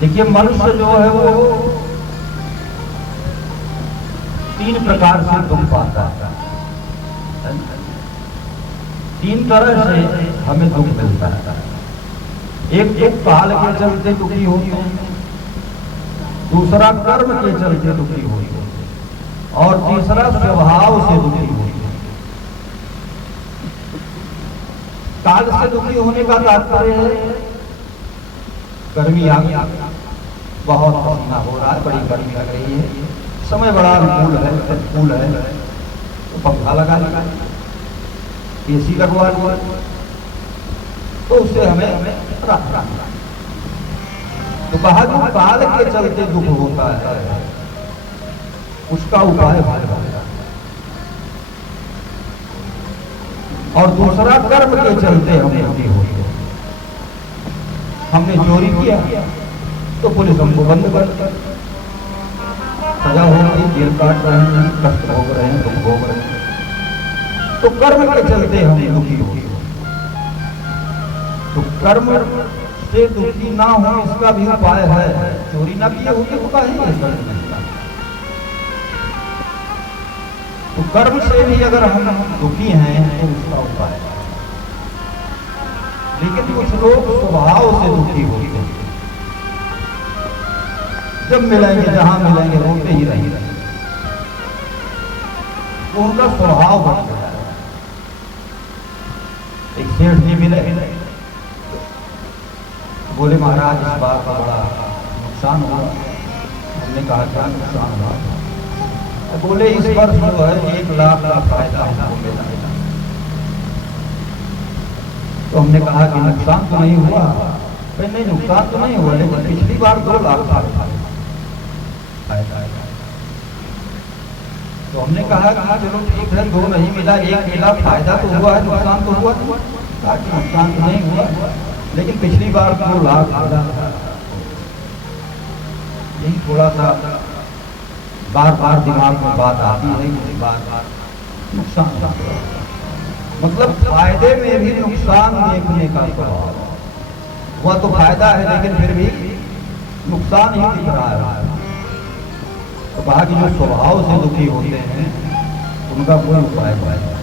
देखिए, मनुष्य जो है वो 3 प्रकार से दुख पाता है। 3 तरह से हमें दुख मिलता है। एक काल के चलते दुखी होते हैं, दूसरा कर्म के चलते दुखी होते हैं, और तीसरा स्वभाव से दुखी होते हैं। काल से दुखी होने का तात्पर्य है गर्मी आ गई, बहुत पसीना हो रहा है, बड़ी गर्मी लग रही है, समय बड़ा अनुकूल है, तो पंखा लगा लिया, एसी लगवा लिया, तो उससे हमें राहत। तो कहा जो काल के चलते दुख होता है उसका उपाय है, और दूसरा कर्म के चलते हमें दुखी होते हैं। हमने चोरी किया तो पुलिस हमको बंद कर, सजा हो गई, जेल काट रहे हैं, कष्ट भोग रहे हैं, दुख भोग रहे हैं, तो कर्म के चलते हम दुखी हो गए। तो कर्म से दुखी ना हो इसका भी उपाय है। चोरी ना किए होते तो काहे नहीं, तो कर्म से भी अगर हम दुखी हैं तो उसका उपाय है। लेकिन कुछ लोग स्वभाव से दुखी होते हैं, जब मिलेंगे जहां मिलेंगे रोते ही रहेंगे, तो उनका स्वभाव बन गया है। एक सेठ जी मिले, बोले महाराज इस बार का बड़ा नुकसान हुआ। हमने कहा क्या नुकसान हुआ? तो बोले इस वर्ष जो है 1 लाख का फायदा हमको मिला। तो हमने कहा कि नुकसान तो नहीं हुआ? नहीं, नुकसान तो नहीं हुआ, लेकिन पिछली बार 2 लाख का फायदा। तो हमने कहा कि चलो ठीक है, 2 नहीं मिला, 1 मिला, फायदा तो हुआ है, नुकसान तो हुआ। कहा कि नुकसान तो नहीं हुआ, लेकिन पिछली बार 2 लाख मिला। यही थोड़ा सा बार बार दिमाग में बात आती है, मुझे बार बार नुकसान, मतलब फायदे में भी नुकसान देखने का स्वभाव। वह तो फायदा है लेकिन फिर भी नुकसान ही दिख रहा है। तो कहा कि जो स्वभाव से दुखी होते हैं उनका कोई उपाय नहीं।